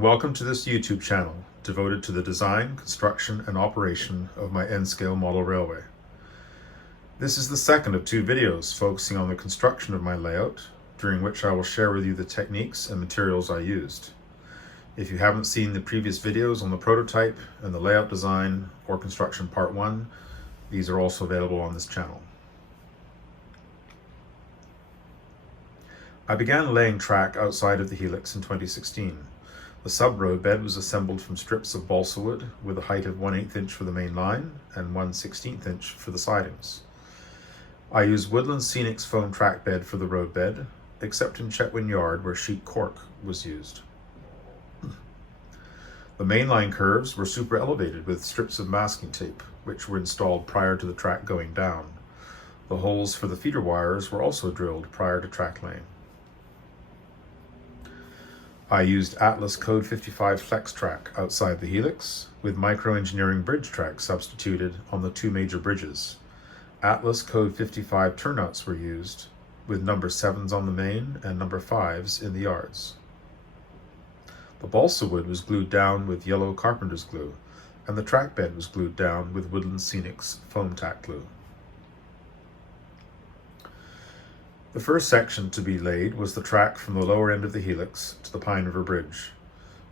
and welcome to this YouTube channel devoted to the design, construction, and operation of my N-scale model railway. This is the second of two videos focusing on the construction of my layout, during which I will share with you the techniques and materials I used. If you haven't seen the previous videos on the prototype and the layout design or construction part 1, these are also available on this channel. I began laying track outside of the helix in 2016. The sub-road bed was assembled from strips of balsa wood with a height of 1/8 inch for the main line and 1/16 inch for the sidings. I used Woodland Scenic's foam track bed for the road bed, except in Chetwynd Yard where sheet cork was used. The mainline curves were super elevated with strips of masking tape, which were installed prior to the track going down. The holes for the feeder wires were also drilled prior to track laying. I used Atlas Code 55 Flex Track outside the helix, with micro-engineering bridge track substituted on the two major bridges. Atlas Code 55 turnouts were used, with number 7s on the main and number 5s in the yards. The balsa wood was glued down with yellow carpenter's glue, and the track bed was glued down with Woodland Scenic's foam tack glue. The first section to be laid was the track from the lower end of the helix to the Pine River Bridge.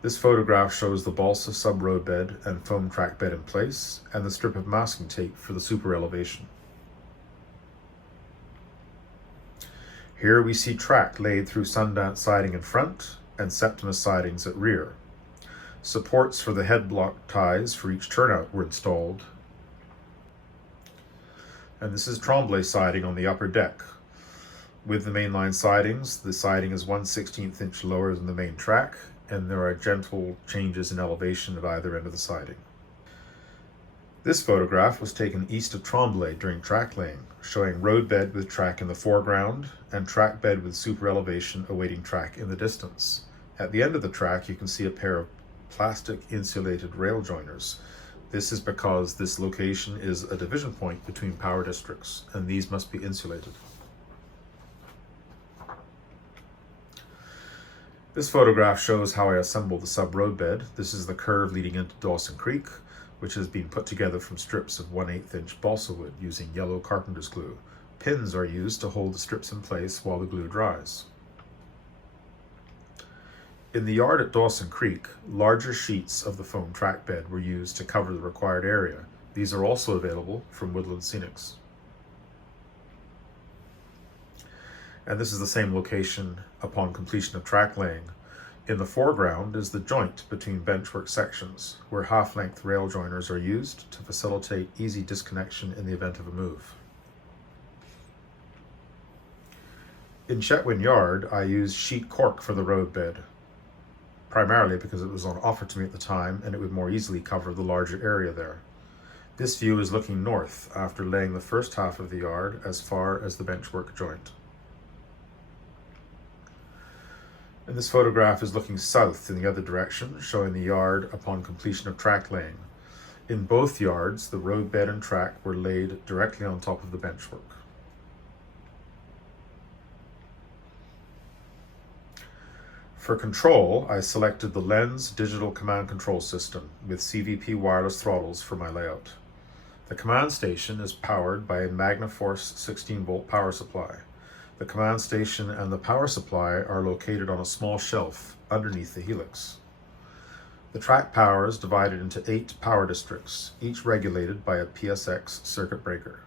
This photograph shows the balsa sub-road bed and foam track bed in place, and the strip of masking tape for the super elevation. Here we see track laid through Sundance siding in front and Septimus sidings at rear. Supports for the head block ties for each turnout were installed. And this is Tremblay siding on the upper deck. With the mainline sidings, the siding is 1/16 inch lower than the main track, and there are gentle changes in elevation at either end of the siding. This photograph was taken east of Tremblay during track laying, showing road bed with track in the foreground and track bed with super elevation awaiting track in the distance. At the end of the track, you can see a pair of plastic insulated rail joiners. This is because this location is a division point between power districts, and these must be insulated. This photograph shows how I assembled the sub-road bed. This is the curve leading into Dawson Creek, which has been put together from strips of 1/8 inch balsa wood using yellow carpenter's glue. Pins are used to hold the strips in place while the glue dries. In the yard at Dawson Creek, larger sheets of the foam track bed were used to cover the required area. These are also available from Woodland Scenic's. And this is the same location upon completion of track laying. In the foreground is the joint between benchwork sections, where half-length rail joiners are used to facilitate easy disconnection in the event of a move. In Chetwynd Yard, I used sheet cork for the road bed, primarily because it was on offer to me at the time and it would more easily cover the larger area there. This view is looking north after laying the first half of the yard as far as the benchwork joint. And this photograph is looking south in the other direction, showing the yard upon completion of track laying. In both yards, the road bed and track were laid directly on top of the benchwork. For control, I selected the Lens digital command control system with CVP wireless throttles for my layout. The command station is powered by a MagnaForce 16-volt power supply. The command station and the power supply are located on a small shelf underneath the helix. The track power is divided into 8 power districts, each regulated by a PSX circuit breaker.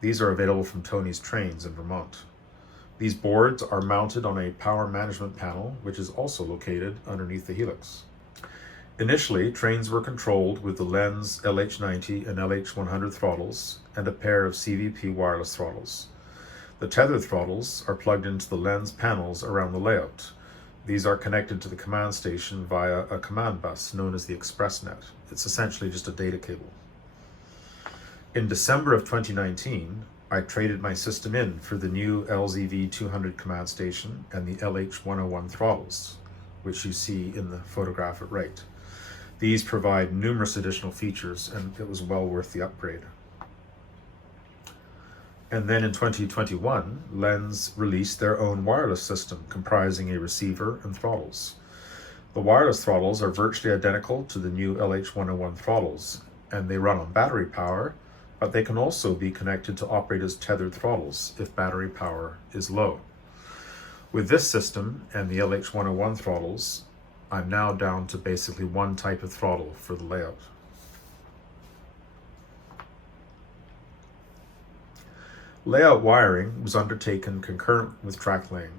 These are available from Tony's Trains in Vermont. These boards are mounted on a power management panel, which is also located underneath the helix. Initially, trains were controlled with the Lens LH90 and LH100 throttles and a pair of CVP wireless throttles. The tethered throttles are plugged into the Lens panels around the layout. These are connected to the command station via a command bus known as the ExpressNet. It's essentially just a data cable. In December of 2019, I traded my system in for the new LZV200 command station and the LH101 throttles, which you see in the photograph at right. These provide numerous additional features, and it was well worth the upgrade. And then in 2021, Lens released their own wireless system comprising a receiver and throttles. The wireless throttles are virtually identical to the new LH101 throttles, and they run on battery power, but they can also be connected to operate as tethered throttles if battery power is low. With this system and the LH101 throttles, I'm now down to basically one type of throttle for the layout. Layout wiring was undertaken concurrent with track laying.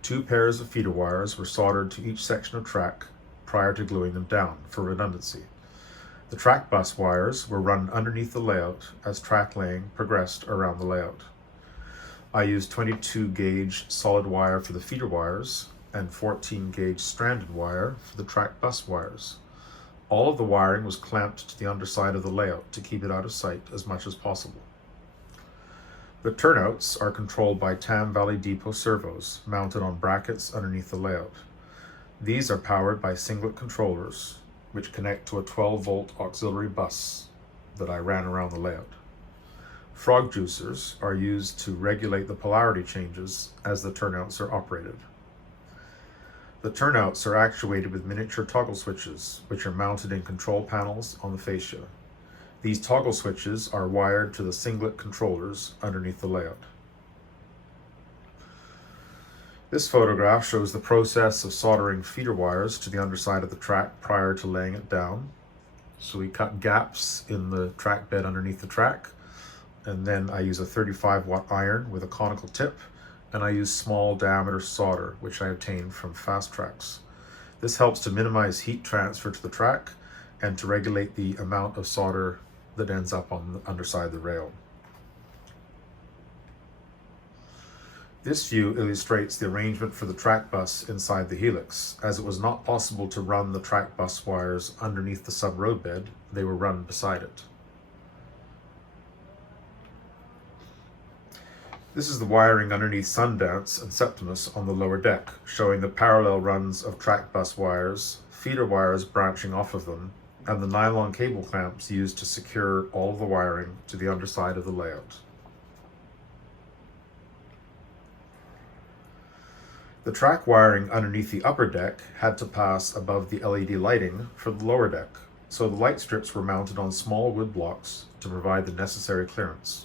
2 pairs of feeder wires were soldered to each section of track prior to gluing them down for redundancy. The track bus wires were run underneath the layout as track laying progressed around the layout. I used 22 gauge solid wire for the feeder wires and 14 gauge stranded wire for the track bus wires. All of the wiring was clamped to the underside of the layout to keep it out of sight as much as possible. The turnouts are controlled by Tam Valley Depot servos mounted on brackets underneath the layout. These are powered by singlet controllers, which connect to a 12-volt auxiliary bus that I ran around the layout. Frog juicers are used to regulate the polarity changes as the turnouts are operated. The turnouts are actuated with miniature toggle switches, which are mounted in control panels on the fascia. These toggle switches are wired to the singlet controllers underneath the layout. This photograph shows the process of soldering feeder wires to the underside of the track prior to laying it down. So we cut gaps in the track bed underneath the track, and then I use a 35-watt iron with a conical tip, and I use small diameter solder, which I obtained from Fast Tracks. This helps to minimize heat transfer to the track and to regulate the amount of solder that ends up on the underside of the rail. This view illustrates the arrangement for the track bus inside the helix. As it was not possible to run the track bus wires underneath the sub-road bed, they were run beside it. This is the wiring underneath Sundance and Septimus on the lower deck, showing the parallel runs of track bus wires, feeder wires branching off of them, and the nylon cable clamps used to secure all of the wiring to the underside of the layout. The track wiring underneath the upper deck had to pass above the LED lighting for the lower deck, so the light strips were mounted on small wood blocks to provide the necessary clearance.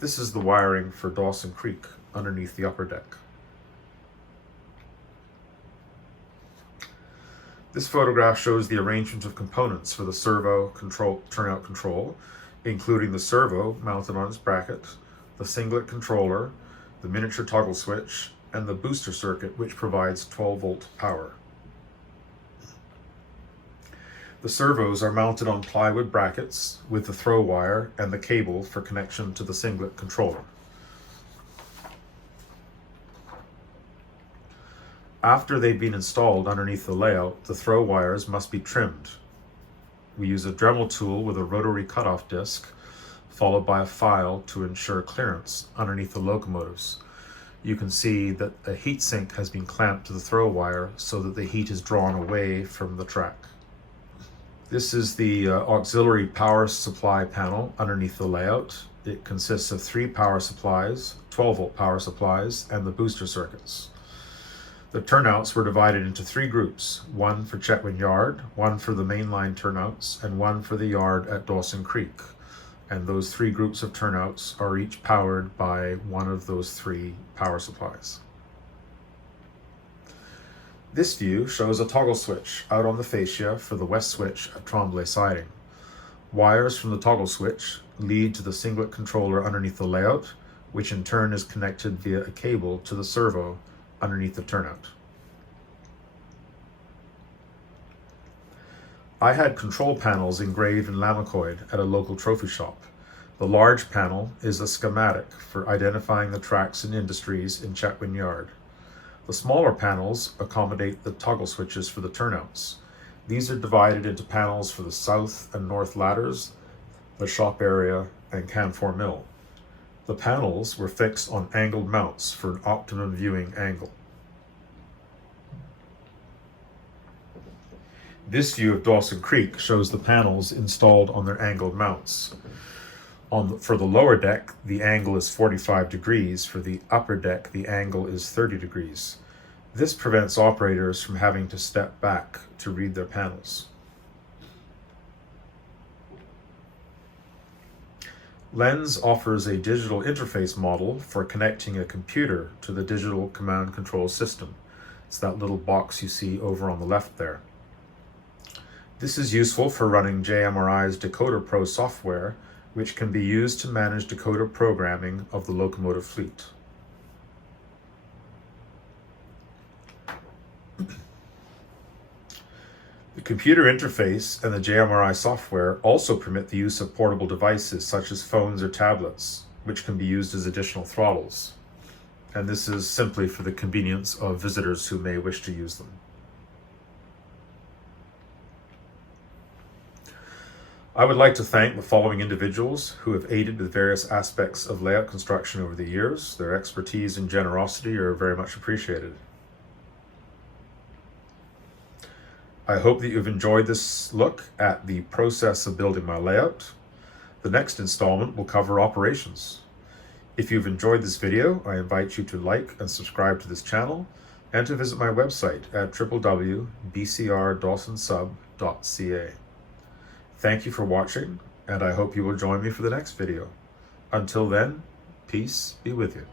This is the wiring for Dawson Creek underneath the upper deck. This photograph shows the arrangement of components for the servo turnout control, including the servo mounted on its bracket, the singlet controller, the miniature toggle switch, and the booster circuit, which provides 12-volt power. The servos are mounted on plywood brackets with the throw wire and the cable for connection to the singlet controller. After they've been installed underneath the layout, the throw wires must be trimmed. We use a Dremel tool with a rotary cutoff disc, followed by a file to ensure clearance underneath the locomotives. You can see that a heat sink has been clamped to the throw wire so that the heat is drawn away from the track. This is the auxiliary power supply panel underneath the layout. It consists of 3 power supplies, 12-volt power supplies, and the booster circuits. The turnouts were divided into 3 groups, one for Chetwynd Yard, one for the mainline turnouts, and one for the yard at Dawson Creek. And those 3 groups of turnouts are each powered by one of those 3 power supplies. This view shows a toggle switch out on the fascia for the west switch at Tremblay siding. Wires from the toggle switch lead to the singlet controller underneath the layout, which in turn is connected via a cable to the servo underneath the turnout. I had control panels engraved in Lamacoid at a local trophy shop. The large panel is a schematic for identifying the tracks and industries in Chetwynd Yard. The smaller panels accommodate the toggle switches for the turnouts. These are divided into panels for the south and north ladders, the shop area, and Canfor Mill. The panels were fixed on angled mounts for an optimum viewing angle. This view of Dawson Creek shows the panels installed on their angled mounts. For the lower deck, the angle is 45 degrees. For the upper deck, the angle is 30 degrees. This prevents operators from having to step back to read their panels. Lens offers a digital interface model for connecting a computer to the digital command control system. It's that little box you see over on the left there. This is useful for running JMRI's Decoder Pro software, which can be used to manage decoder programming of the locomotive fleet. The computer interface and the JMRI software also permit the use of portable devices such as phones or tablets, which can be used as additional throttles. And this is simply for the convenience of visitors who may wish to use them. I would like to thank the following individuals who have aided with various aspects of layout construction over the years. Their expertise and generosity are very much appreciated. I hope that you've enjoyed this look at the process of building my layout. The next installment will cover operations. If you've enjoyed this video, I invite you to like and subscribe to this channel and to visit my website at www.bcrdawsonsub.ca. Thank you for watching, and I hope you will join me for the next video. Until then, peace be with you.